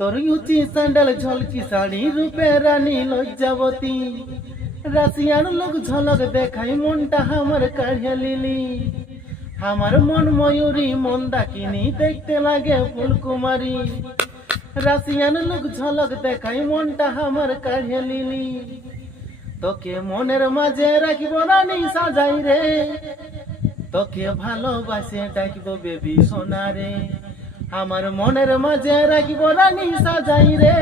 তোর উচি স্যান্ডেল ঝলকি শাড়ি, রূপে রানী লজ্জাবতী। রাশিয়ার লোক ঝলক দেখাই মনটা আমার কাঢ়িয়া লিলি। আমার মন ময়ূরী, মন ডাকিনি, দেখতে লাগে ফুলকুমারী। রাশিয়ান লোক ঝলক দেখাই মনটা আমার কাঢ়িয়া লিলি। তোকে মনের মাঝে রাখিব রানী, সাজাই রে। তোকে ভালোবাসে, ডাকিব বেবি সোনা রে আমার মনের মাঝে রাখিব রানী সাজাই রে।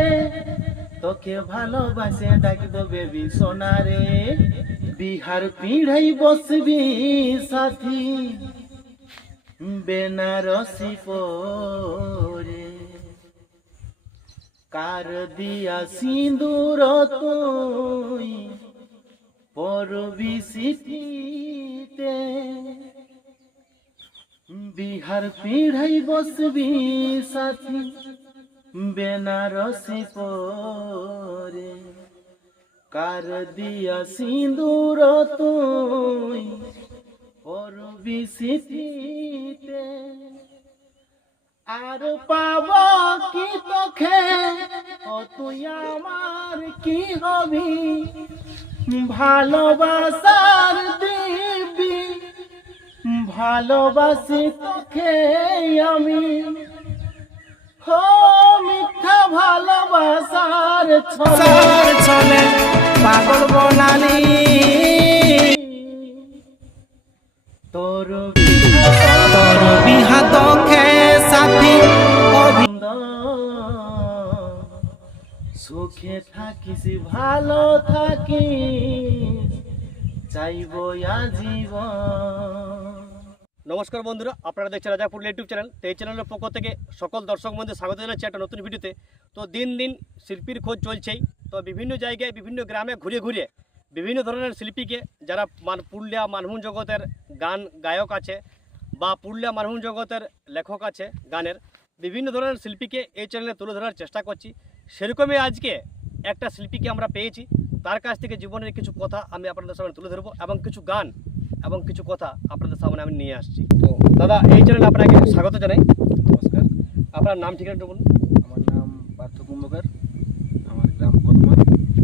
তোকে ভালোবাসে ডাকিব বেবি সোনা রে। বিহার পিড়াই বসবি সাথী। বেনারসি পরে। কার দিয়া সিঁদুর তুই পরবি সিটিতে? বিহার পিড়াই বসবি সাথী, বেনারসি পরে। কার দিয়া সিঁদুর তুই পরবি সিটিতে? আর পাব কি তোখে? ও তুই আমার কি হবি? ভালোবাসার দিবি ভালোবাসি তোকে আমি। হো মিথ্যা ভালোবাসার ছলে। ছলে পাগল বনালি তোর তোর বিহাত খে সাথী সুখে থাকিস ভালো থাকিস চাইব আজীবন। নমস্কার বন্ধুরা, আপনারা দেখছেন রাজাপুর ইউটিউব চ্যানেল তো এই চ্যানেলের পক্ষ থেকে সকল দর্শক বন্ধু স্বাগত জানাচ্ছি একটা নতুন ভিডিওতে। তো দিন দিন শিল্পীর খোঁজ চলছেই। তো বিভিন্ন জায়গায়, বিভিন্ন গ্রামে ঘুরে ঘুরে বিভিন্ন ধরনের শিল্পীকে যারা মান পুরুলিয়া মানভূম জগতের গান গায়ক আছে বা পুরুলিয়া মানভূম জগতের লেখক আছে গানের, বিভিন্ন ধরনের শিল্পীকে এই চ্যানেলে তুলে ধরার চেষ্টা করছি। সেরকমই আজকে একটা শিল্পীকে আমরা পেয়েছি। তার কাছ থেকে জীবনের কিছু কথা আমি আপনাদের সামনে তুলে ধরবো এবং কিছু গান এবং কিছু কথা আপনাদের সামনে আমি নিয়ে আসছি। তো দাদা এই চ্যানেলে আপনাকে স্বাগত জানাই। নমস্কার। আপনার নাম ঠিকানাটা বলুন। আমার নাম পার্থ কুম্ভকার। আমার গ্রাম কদমা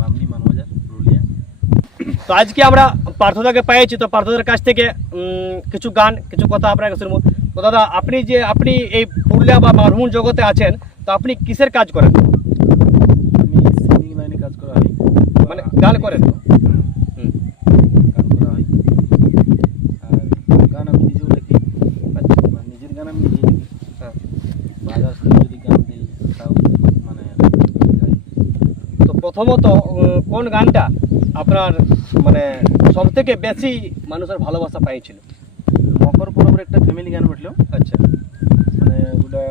বামনি মানবাজার পুরুলিয়া। তো আজকে আমরা পার্থদাকে পেয়েছি তো পার্থদার কাছ থেকে কিছু গান কিছু কথা আপনাকে শুনব। তো দাদা আপনি যে আপনি এই পুরুলিয়া বা মারহুম জগতে আছেন তো আপনি কিসের কাজ করেন? আমি সিঙ্গিং লাইনে কাজ করা হয়। মানে গান করেন? হুম, হুম। গান করা হয় আর গান আমি নিজেও লিখি আচ্ছা বা নিজের গান আমি নিজেই লিখি হ্যাঁ। বাজার যদি গান দিই তাও মানে গাই। তো প্রথমত কোন গানটা আপনার মানে সব থেকে বেশি মানুষের ভালোবাসা পাইছিল? মকর পরবের একটা ফ্যামিলি গান উঠল আচ্ছা। মানে ওটা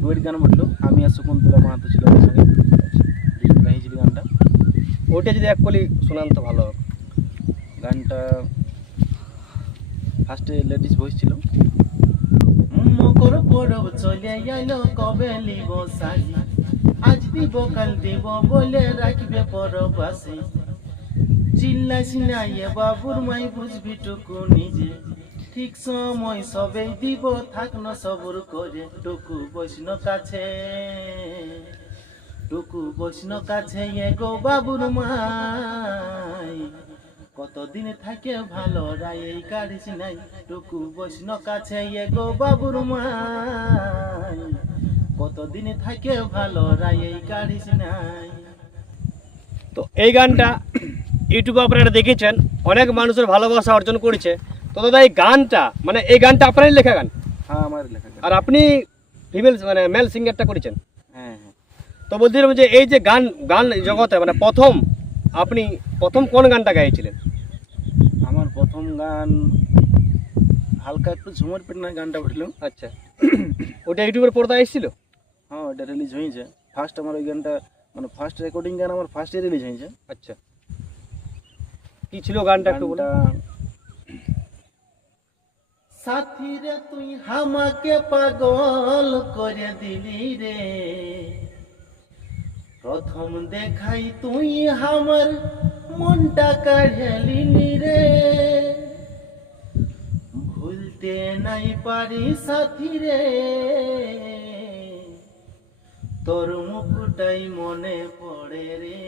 ডুয়েট গান উঠল আমি আর শকুন্তলা মাহাতো ছিল ওর সঙ্গে। গাইছিল গানটা। ওইটা যদি এক কলি শোনান তো ভালো গানটা ফার্স্টে লেডিস ভয়েস ছিল। মকর পরব চলে আইলো কবে লিব শাড়ি আজ দিব, কাল দিব বলে রাখবে পরবাসী। চিল্লাস না এ বাবুর মাই বুঝবি টুকু নিজে। ঠিক সময় সবেই দিব, থাক না সবর করে। টুকু বৈষ্ণ কাছে, টুকু বৈষ্ণ কাছে এ গো বাবুর মাই। কতদিন থাকে ভালো রায় কাড়িস নাই। টুকু বৈষ্ণ কাছে এ গো বাবুর মাই। কতদিন থাকে ভালো রায় এই কাড়িস নাই তো এই গানটা ইউটিউবে আপনারা দেখেছেন অনেক মানুষের ভালোবাসা অর্জন করেছে। তো দাদা এই গানটা মানে এই গানটা আপনারই লেখা গান? হ্যাঁ আমার লেখা গান। আর আপনি ফিমেল মানে মেল সিঙ্গারটা করেছেন। হ্যাঁ হ্যাঁ। তো বলছিলাম যে এই যে গান গান জগতে মানে প্রথম আপনি প্রথম কোন গানটা গাইছিলেন? আমার প্রথম গান হালকা একটু ঝুমর পেটনা গানটা উঠল। আচ্ছা। ওটা ইউটিউবের পর্দায় এসেছিল? হ্যাঁ ওটা রিলিজ হয়েছে। ফার্স্ট আমার ওই গানটা মানে ফার্স্ট রেকর্ডিং গান আমার ফার্স্টে রিলিজ হয়েছে। আচ্ছা। কি ছিল গানটা একটু গানটা সাথী রে তুই হামাকে পাগল করে দিলি রে। প্রথম দেখাই তুই আমার মনটা কাঢ়েলিনি রে। ভুলতে নাই পারি সাথী রে তোর মুকুটাই মনে পড়ে রে।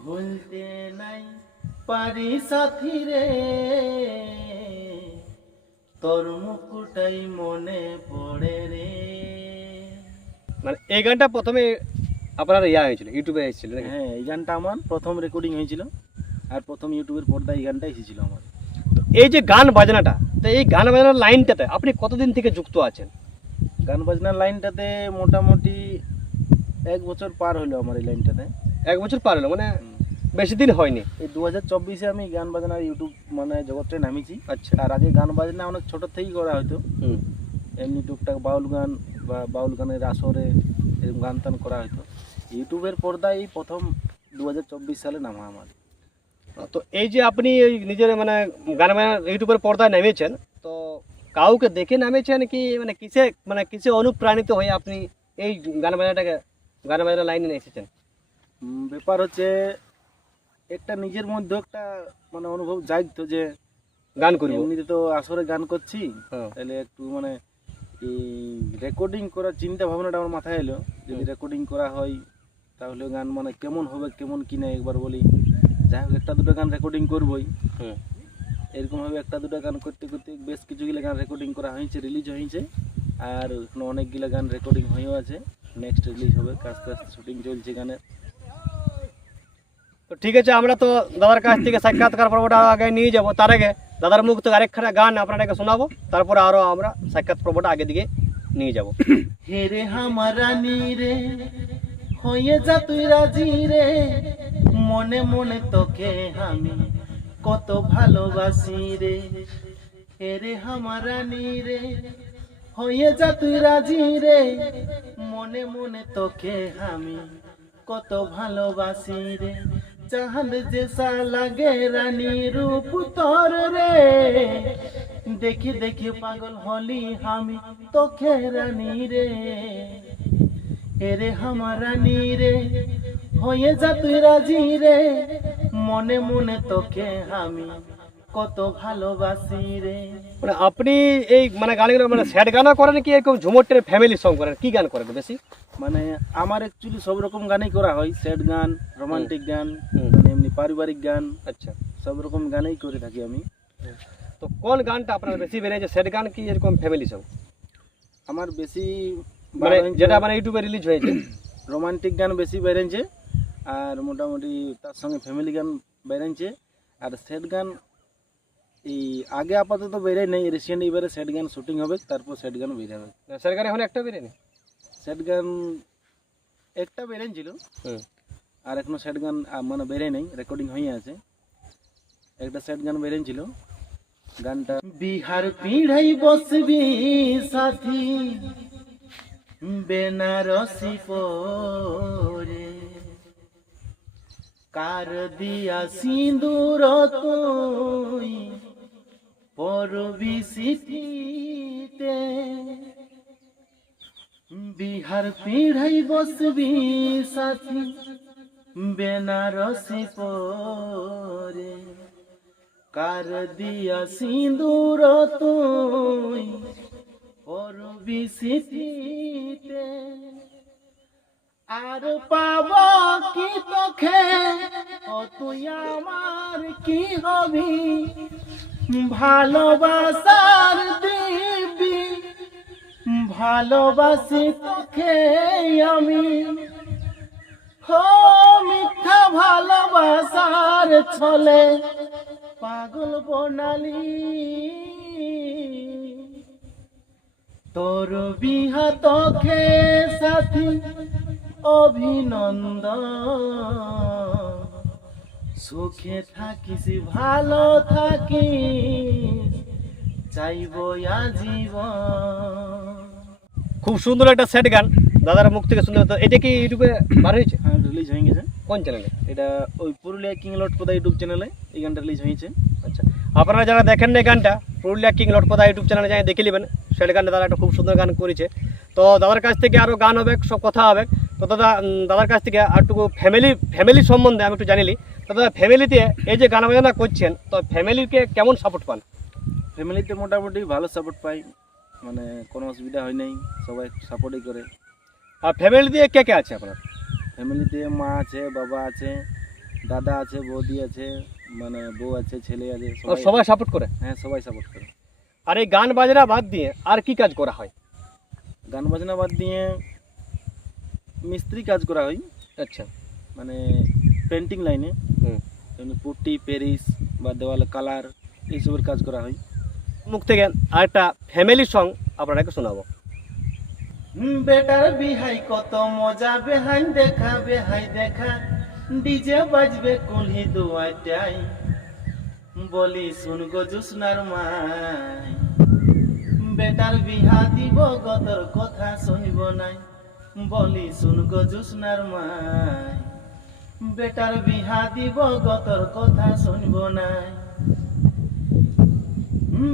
ভুলতে নাই পারি সাথী রে। তোর মুকুটাই মনে পড়ে রে। মানে এই গানটা প্রথমে আপনার ইয়া হয়েছিল ইউটিউবে এসেছিল হ্যাঁ এই গানটা আমার প্রথম রেকর্ডিং হয়েছিল আর প্রথম ইউটিউবের পর্দায় এই গানটা এসেছিল আমার। তো এই যে গান বাজনাটা তো এই গান বাজনার লাইনটাতে আপনি কতদিন থেকে যুক্ত আছেন? গান বাজনার লাইনটাতে মোটামুটি এক বছর পার হলো আমার এই লাইনটাতে। এক বছর পার হলো মানে বেশি দিন হয়নি? এই দু হাজার চব্বিশে আমি গান বাজনার ইউটিউব মানে জগৎটায় নামিছি আচ্ছা। আর আগে গান বাজনা অনেক ছোট থেকেই করা হতো। এমনি টুকটাক বাউল গান বা বাউল গানের আসরে এরকম গান টান করা হতো। ইউটিউবের পর্দায় এই প্রথম দু হাজার চব্বিশ সালে নামা আমার। তো এই যে আপনি নিজের মানে গান বাজনা ইউটিউবের পর্দায় নেমেছেন কাউকে দেখে নামেছেন কি মানে কিসে মানে কিসে অনুপ্রাণিত হয়ে আপনি এই গান বাজনাটাকে গান বাজনা লাইনে এসেছেন ব্যাপার হচ্ছে একটা নিজের মধ্যে একটা মানে অনুভব জাগতো যে গান করব। এমনিতে তো আসরে গান করছি। হ্যাঁ। তাহলে একটু মানে এই রেকর্ডিং করার চিন্তা ভাবনাটা আমার মাথায় এলো যদি রেকর্ডিং করা হয় তাহলে গান মানে কেমন হবে কেমন কি না একবার বলি। যাই হোক একটা দুটো গান রেকর্ডিং করবই। হুম এরকমভাবে একটা দুটো গান করতে করতে বেশ কিছুগুলো গান রেকর্ডিং করা হয়েছে রিলিজ হয়েছে। আর এখনও অনেকগুলো গান রেকর্ডিং হয়েও আছে। নেক্সট রিলিজ হবে আস্তে আস্তে শুটিং চলছে গানের তো ঠিক আছে আমরা তো দাদার কাছ থেকে সাক্ষাৎকার পর্বটা আগে নিয়ে যাব। তার আগে দাদার মুখ থেকে আরেকখানা গান আপনাদেরকে শোনাবো। তারপরে আরও আমরা সাক্ষাৎ পর্বটা আগে দিকে নিয়ে যাব। হে রে আমার রানী রে হয়ে যা তুই রাজি রে। মনে মনে তোকে আমি কত ভালোবাসি রে। হে রে আমার রানী রে, হয়ে যা তুই রাজি রে। মনে মনে তোকে আমি কত ভালোবাসি রে। চাঁদ যেসা লাগে রানী রূপ তোর রে। দেখি দেখি পাগল হলি আমি তোকে রানী রে। এরে আমার রানী রে, হয়ে যা তুই রাজি রে। মনে মনে তোকে আমি কত ভালোবাসি রে। মানে আপনি এই মানে গানগুলো মানে স্যাড গানও করেন কি এরকম ঝুমুরটের ফ্যামিলি সং করেন? কি গান করেন বেশি? মানে আমার অ্যাকচুয়ালি সব রকম গানই করা হয় স্যাড গান রোমান্টিক গান মানে এমনি পারিবারিক গান আচ্ছা। সব রকম গানই করে থাকি আমি। তো কোন গানটা আপনার বেশি বেড়েছে স্যাড গান কি এরকম ফ্যামিলি সং আমার বেশি মানে যেটা মানে ইউটিউবে রিলিজ হয়েছে। রোমান্টিক গান বেশি বেরিয়েছে আর মোটামুটি তার সঙ্গে ফ্যামিলি গান বেরিয়েছে আর স্যাড গান এই আগে আপাতত বেরোয় নেই রিসেন্ট এবারে স্যাড গান শুটিং হবে তারপর স্যাড গান বেরোবে স্যাড গান এখন একটা বেরেনি স্যাড গান একটা বেরিয়েছিল আর এখনও স্যাড গান মানে বেরোয় নেই রেকর্ডিং হয়ে আছে। একটা স্যাড গান বেরিয়েছিল গানটা বিহার পিড়াই বসবি সাথী বেনারসি পরে। কার দিয়া সিঁদুর তুই? পরবি সিটিতে বিহার পিড়াই বসবি সাথী, বেনারসি পরে। কার দিয়া সিঁদুর তুই? পরবি সিথিতে আর পাব কি তোখে তুই আমার কি হবি? ভালোবাসার দিবি। ভালোবাসি তোকে আমি। হো মিথ্যা ভালোবাসার ছলে পাগল বনালি। তোর বিহা তোকে সাথী, অভিনন্দন। সুখে থাকিস ভালো থাকিস চাইব আজীবন। খুব সুন্দর একটা স্যাড গান। দাদার মুখ থেকে সুন্দর তো এটা কি ইউটিউবে বার হয়েছে? হ্যাঁ রিলিজ হয়ে গেছে। কোন চ্যানেলে এটা ওই পুরুলিয়া কিং লট পদা ইউটিউব চ্যানেলে এই গানটা রিলিজ হয়েছে। আচ্ছা আপনারা যারা দেখেন না এই গানটা পুরুলিয়া কিং লটপদা ইউটিউব চ্যানেলে যাই দেখে নেবেন। সেটা গানটা দাদা একটা খুব সুন্দর গান করেছে। তো দাদার কাছ থেকে আরও গান হবে সব কথা হবে। তো দাদা দাদার কাছ থেকে আরটুকু ফ্যামিলি ফ্যামিলি সম্বন্ধে আমি একটু জানিলি। তো দাদা ফ্যামিলিতে এই যে গান বাজনা করছেন তো ফ্যামিলিকে কেমন সাপোর্ট পান? ফ্যামিলিতে মোটামুটি ভালো সাপোর্ট পাই। মানে কোনো অসুবিধা হয় নাই সবাই সাপোর্টই করে। আর ফ্যামিলি দিয়ে কে কে আছে আপনার? ফ্যামিলিতে মা আছে বাবা আছে দাদা আছে বৌদি আছে মানে বউ আছে ছেলে আছে সবাই সাপোর্ট করে? হ্যাঁ সবাই সাপোর্ট করে। আর এই গান বাজনা বাদ দিয়ে আর কি কাজ করা হয়? গান বাজনা বাদ দিয়ে মিস্ত্রি কাজ করা হয়। আচ্ছা। মানে পেন্টিং লাইনে হুম। যেমনি প্যারিস বা দেওয়ালে কালার এইসবের কাজ করা হয়। মুখ থেকে আরেকটা ফ্যামিলি সং আপনাকে শোনাবো। বেটার বিহাই কত মজা বেহাই দেখা বেহাই দেখা। ডিজে বাজবে কুলহি দুয়াটাই বলি শুন গো জুসনার মাই বেটার বিহা দিব গতর কথা শুনিব নাই। বলি, শুন গো জুসনার মাই বেটার বিহা দিব, গতর কথা শুনিব নাই।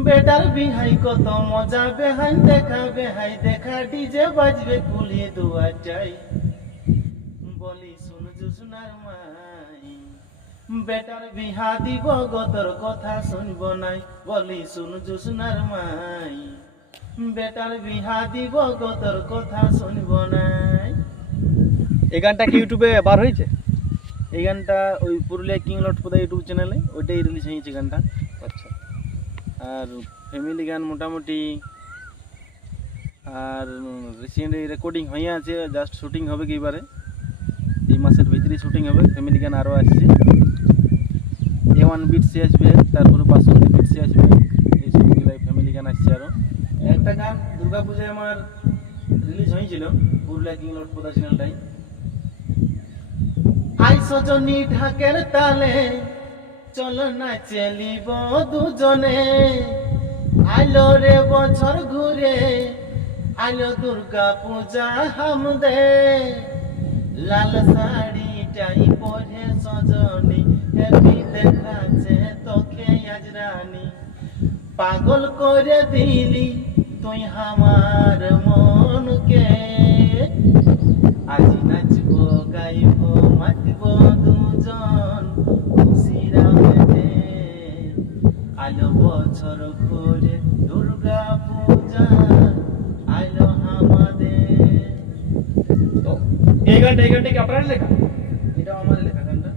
বেটার বিহাই কত মজা, বেহাই দেখা বেহাই দেখা, ডিজে বাজবে কুলি দুয়াটাই বলি, শুন জুসনার মাই বেটার বিহা দিব, গতর কথা শুনব নাই। বলি, শুন জুসনার মাই বেটার বিহা দিব গতর কথা শুনব নাই। এই গানটা কি ইউটিউবে বার হয়েছে? এই গানটা ওই পুরুলিয়া কিং লটপদা ইউটিউব চ্যানেলে ওইটাই রিলিজ হয়েছে গানটা। আচ্ছা। আর ফ্যামিলি গান মোটামুটি আর রিসেন্ট রেকর্ডিং হয়ে আছে জাস্ট শুটিং হবে কি এবারে? এই মাসের ভিতরেই শুটিং হবে ফ্যামিলি গান আরও আসছে। এ ওয়ান বিটসে আসবে তারপরে বাসন্তী বিটসে আসবে এইসবগুলাই ফ্যামিলি গান আসছে আরও। একটা গান দুর্গাপূজায় আমার রিলিজ হয়েছিল। পুরুলিয়া কিং লটপদা চ্যানেলটাই আই সজনী ঢাকের তালে, চল না চেলিব দুজনে। আইলো রে বছর ঘুরে, আইলো দুর্গা পূজা হামদে। লাল শাড়িটাই পরে সজনী হেবি দেখাচ্ছে তোকে আজ রানী। পাগল করে দিলি তুই আমার মনকে। আজি নাচব গাইব মাতব দুজন খুশিরা মেতে। আলো বছর ঘুরে দুর্গা পূজা আলো আমাদের। তো এই গানটা এই গানটা কি আপনার লেখা? এটাও আমার লেখা গানটা।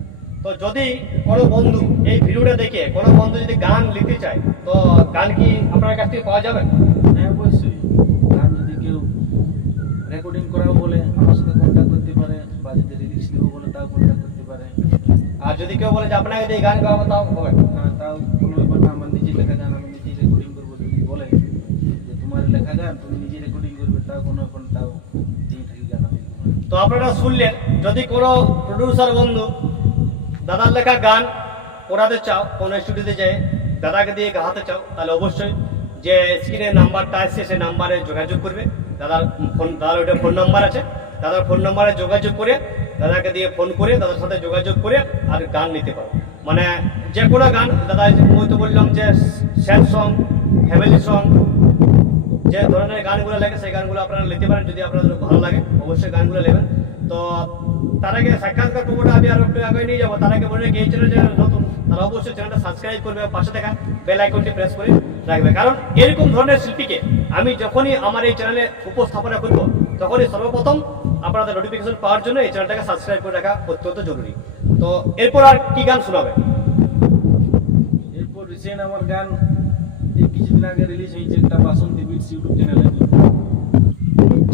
তো যদি কোনো বন্ধু এই ভিডিওটা দেখে কোনো বন্ধু যদি গান লিখতে চায় তো গান কি আপনার কাছ থেকে পাওয়া যাবে হ্যাঁ অবশ্যই গান যদি কেউ রেকর্ডিং করাও বলে আমার সাথে কন্ট্যাক্ট করতে পারে বা যদি রিলিজ দেবো বলে তাও কন্ট্যাক্ট করতে পারে। আর যদি কেউ বলে যে আপনাকে এই গান গাওয়াবো তাও হবে। হ্যাঁ তাও কোনো ব্যাপার না আমার নিজের লেখা গান আমি নিজেই রেকর্ডিং করব যদি বলে যে তোমার লেখা গান তুমি নিজে রেকর্ডিং করবে তাও কোনো ব্যাপার তাও দিয়ে থাকি গান আমি। তো আপনারা শুনলেন যদি কোনো প্রডিউসার বন্ধু দাদার লেখা গান করাতে চাও কোনো স্টুডিওতে যেয়ে দাদাকে দিয়ে গাহাতে চাও তাহলে অবশ্যই যে স্ক্রিনে নাম্বারটা আসছে সেই নাম্বারে যোগাযোগ করবে। দাদার ফোন, দাদার ওইটা ফোন নাম্বার আছে। দাদার ফোন নাম্বারে যোগাযোগ করে, দাদাকে দিয়ে ফোন করে, দাদার সাথে যোগাযোগ করে আর গান নিতে পারো। মানে যে কোনো গান, দাদা ওই তো বললাম যে স্যাড সং, ফ্যামিলি সং, যে ধরনের গানগুলো লাগে, সেই গানগুলো আপনারা নিতে পারেন যদি আপনাদের ভালো লাগে, অবশ্যই গানগুলো নেবেন। তো তার আগে সাক্ষাৎকার পর্বটা আমি আরও একটু আগে নিয়ে যাব। তার আগে বলে গিয়েছিল যে তারা অবশ্যই চ্যানেলটা সাবস্ক্রাইব করবে পাশে থাকা বেল আইকনটি প্রেস করে রাখবে। কারণ এরকম ধরনের শিল্পীকে আমি যখনই আমার এই চ্যানেলে উপস্থাপনা করব তখনই সর্বপ্রথম আপনাদের নোটিফিকেশন পাওয়ার জন্য এই চ্যানেলটাকে সাবস্ক্রাইব করে রাখা অত্যন্ত জরুরি। তো এরপর আর কি গান শোনাবে? এরপর রিসেন্ট আমার গান এই কিছুদিন আগে রিলিজ হয়েছে একটা বাসন্তী বিটস ইউটিউব চ্যানেলে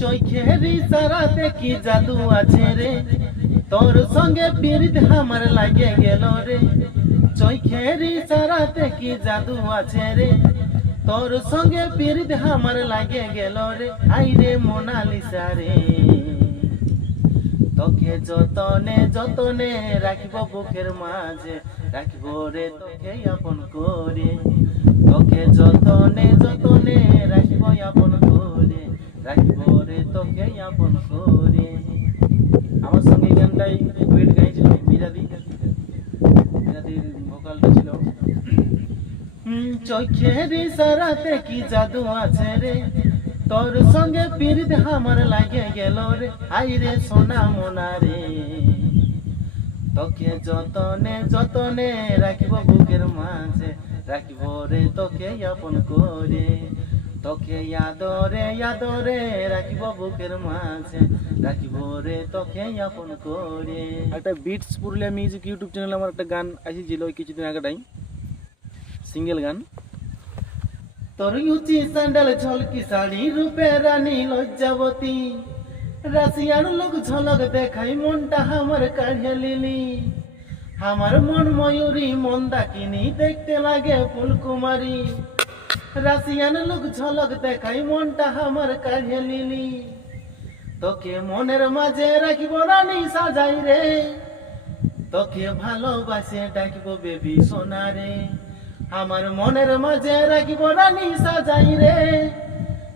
চৈখের ইশারাতে কি জাদু আছে রে? তোর সঙ্গে পীড়িত আমার লাগে গেল রে। চৈখের ইশারাতে কি জাদু আছে রে? তোর সঙ্গে পীড়িত আমার লাগে গেল রে। আই রে মোনালিসা রে। তোকে যতনে যতনে রাখিব বুকের মাঝে, রাখিব রে তোকে আপন করে। তোকে যতনে যতনে রাখিব আপন করে, রাখিব রে তোকে আপন করে। আমার সঙ্গে গানটাই গাইছিল, মিরাদি। মিরাদির চোখের সারাতে কি জাদু আছে রে? তোর সঙ্গে পীড়িত আমার লাগে গেল রে। আই রে সোনা মোনা রে। তোকে যতনে যতনে রাখিব বুকের মাঝে, রাখিব রে তোকে আপন করে। তোকে আদরে আদরে রাখিব বুকের মাঝে রাখিব রে তোকে আপন করে। একটা বিটস পুরুলিয়া মিউজিক ইউটিউব চ্যানেলে আমার একটা গান আসেছিল কিছুদিন আগেটাই সিঙ্গেল গান। তোর উচি স্যান্ডেল ঝলকি শাড়ি রূপে রানী লজ্জাবতী। রাশিয়ার লোক ঝলক দেখাই মনটা আমার কাঢ়িয়া লিলি। আমার মন ময়ূরী মন্দাকিনী দেখতে লাগে ফুলকুমারী। রাশিয়ান লোক ঝলক দেখাই মনটা আমার কাঢ়িয়া লিলি তোকে মনের মাঝে রাখিব রানী সাজাই রে। তোকে ভালোবাসে ডাকিব বেবি সোনারে আমার মনের মাঝে রাখিব রানী সাজাই রে।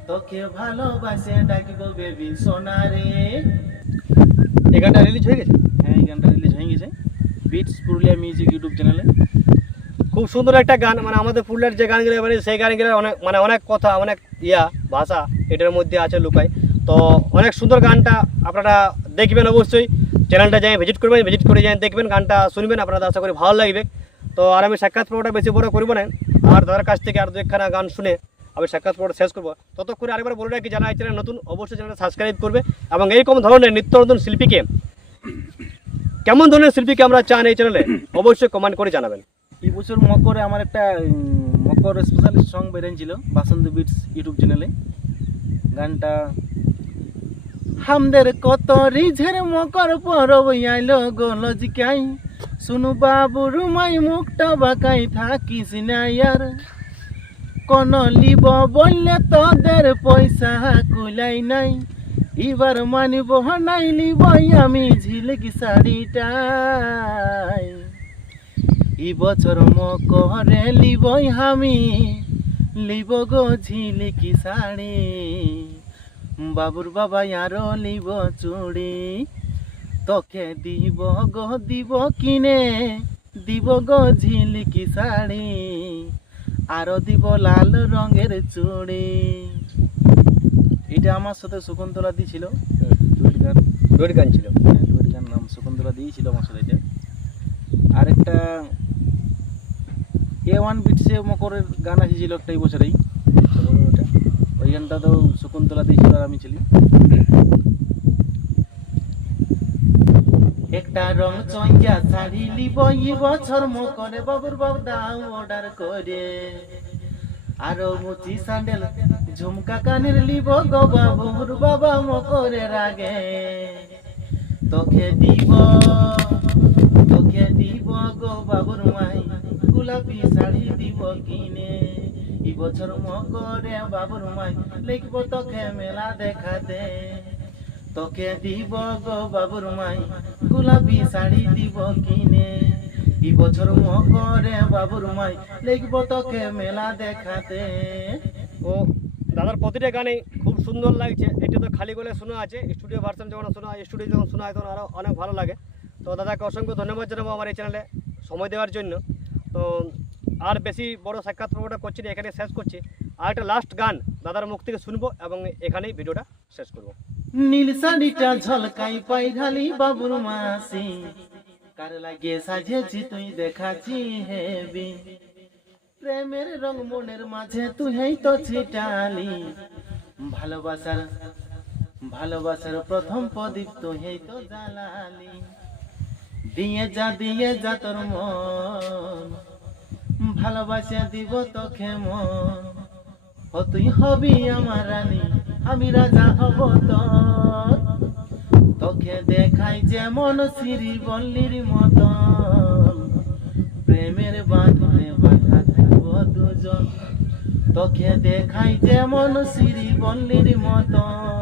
তোকে ভালোবাসে ডাকিব বেবি সোনারে এই গানটা রিলিজ হয়ে গেছে? হ্যাঁ এই গানটা রিলিজ হয়ে গেছে। বিটস পুরুলিয়া মিউজিক ইউটিউব চ্যানেলে খুব সুন্দর একটা গান মানে আমাদের পুরুলিয়ার যে গানগুলো মানে সেই গানগুলো অনেক মানে অনেক কথা, অনেক ইয়া, ভাষা এটার মধ্যে আছে লুকায়। তো অনেক সুন্দর গানটা আপনারা দেখবেন অবশ্যই। চ্যানেলটা যাই ভিজিট করবেন, ভিজিট করে যাই দেখবেন, গানটা শুনবেন আপনারা আশা করি ভালো লাগবে। তো আর আমি সাক্ষাৎ পর্বটা বেশি বড় করব না। আর দাদার কাছ থেকে আর দু একখানা গান শুনে আমি সাক্ষাৎ পর্বটা শেষ করব। ততক্ষণে আরেকবার বলে রাখি এই চ্যানেল নতুন, অবশ্যই চ্যানেলটা সাবস্ক্রাইব করবে এবং এইরকম ধরনের নিত্য নতুন শিল্পীকে, কেমন ধরনের শিল্পীকে আমরা চান এই চ্যানেলে, অবশ্যই কমেন্ট করে জানাবেন। এই বছর মকরে আমার একটা মকর স্পেশালিস্ট সং বেরিয়েছিল, বাসন্ত বিটস ইউটিউব চ্যানেলে গানটা, হামদের কত রিঝের মকর পরব আইলো গোলজিকাই শুনু বাবুর মাই মুখটা বাকাই থাকিস না ইয়ার। কোন লিব বললে তোদের পয়সা কুলাই নাই। এবার মানিব নাই লিব আমি ঝিলকি শাড়িটাই। ই বছর মকরে লিবই আমি লিব গো ঝিলকি শাড়ি। বাবুর বাবা আরও লিব চুড়ি তোকে দিব গো দিব কিনে দিব গো ঝিলকি শাড়ি আরও দিব লাল রঙের চুড়ি। এটা আমার সাথে শকুন্তলা গান গান ছিল। হ্যাঁ, গান নাম শকুন্তলা দিয়েছিল আমার সাথে এটা। আরেকটা এ ওয়ান বিটসে মকরের গান আসেছিল একটা এই বছরেই। ওই গানটা তো শকুন্তলা দিয়েছিল আর আমি ছিলি। একটা রং চঞ্জা শাড়ি লিব ই বছর মকরে বাবুর বাবু দাও অর্ডার করে। আরও মুচি স্যান্ডেল ঝুমকা কানের লিব গো বাবুর বাবা মকরের আগে। তোকে দিব তোকে দিব গো বাবুর মাই। গোলাপি শাড়ি দিব কিনে। ই বছর মকরে বাবুর মাই লিখব তোকে মেলা দেখাতে। তোকে দিব গো বাবুর মাই গোলাপি শাড়ি দিব কিনে। ই বছর মকরে বাবুর মাই লিখব তোকে মেলা দেখাতে। ও, দাদার প্রতিটা গানে খুব সুন্দর লাগছে। এটা তো খালি গলে শোনা আছে। স্টুডিও ভার্সন যখন শোনা হয় স্টুডিও যখন শোনা হয়, তখন আরও অনেক ভালো লাগে। তো দাদাকে অসংখ্য ধন্যবাদ জানাব আমার এই চ্যানেলে সময় দেওয়ার জন্য। তো আর বেশি বড় সাক্ষাৎ পর্বটা করছি না এখানে শেষ করছি। আর একটা লাস্ট গান দাদার মুখ থেকে শুনব এবং এখানেই ভিডিওটা শেষ করব। নীল শাড়িটা ঝলকাই পাই ঢালি বাবুর মাসি। কার লাগে সাজেছি তুই দেখাছি হেবি। প্রেমের রং মনের মাঝে তুই হেই তো ছিটালি। ভালোবাসার ভালোবাসার প্রথম প্রদীপ তুই হেই তো জ্বালালি। দিয়ে যা দিয়ে যা তোর মন। ভালোবাসা দিব তোকে মন ও, তুই হবি আমার রানী, আমি রাজা হব তোর তোকে দেখাই যেমন শ্রী বল্লির মতন। প্রেমের বাঁধনে বাধা থাকব দুজন। তোকে দেখাই যেমন শ্রী বল্লির মতন।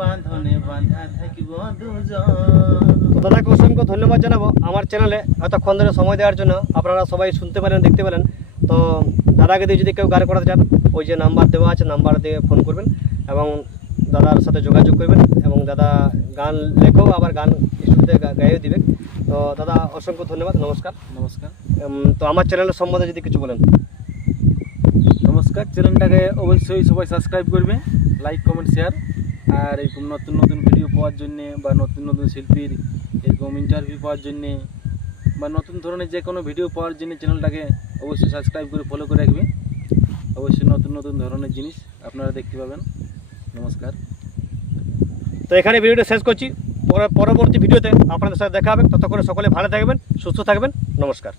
বাঁধনে বাঁধা থাকব দুজন। দাদাকে অসংখ্য ধন্যবাদ জানাব। আমার চ্যানেলে এতক্ষণ ধরে সময় দেওয়ার জন্য আপনারা সবাই শুনতে পারেন দেখতে পারেন। তো দাদাকে দিয়ে যদি কেউ গান করাতে চান ওই যে নাম্বার দেওয়া আছে নাম্বার দিয়ে ফোন করবেন এবং দাদার সাথে যোগাযোগ করবেন এবং দাদা গান লেখো আবার গান স্টুডিওতে গাইও দিবে। তো দাদা অসংখ্য ধন্যবাদ নমস্কার। নমস্কার। তো আমার চ্যানেলের সম্বন্ধে যদি কিছু বলেন। নমস্কার চ্যানেলটাকে অবশ্যই সবাই সাবস্ক্রাইব করবে লাইক কমেন্ট শেয়ার। আর এরকম নতুন নতুন ভিডিও পাওয়ার জন্যে বা নতুন নতুন শিল্পীর এরকম ইন্টারভিউ পাওয়ার জন্যে বা নতুন ধরনের যে কোনো ভিডিও পাওয়ার জন্য চ্যানেলটাকে অবশ্যই সাবস্ক্রাইব করে ফলো করে রাখবেন। অবশ্যই নতুন নতুন ধরনের জিনিস আপনারা দেখতে পাবেন। নমস্কার। তো এখানে ভিডিওটা শেষ করছি। পরবর্তী ভিডিওতে আপনাদের সাথে দেখা হবে। ততক্ষণে সকলে ভালো থাকবেন, সুস্থ থাকবেন। নমস্কার।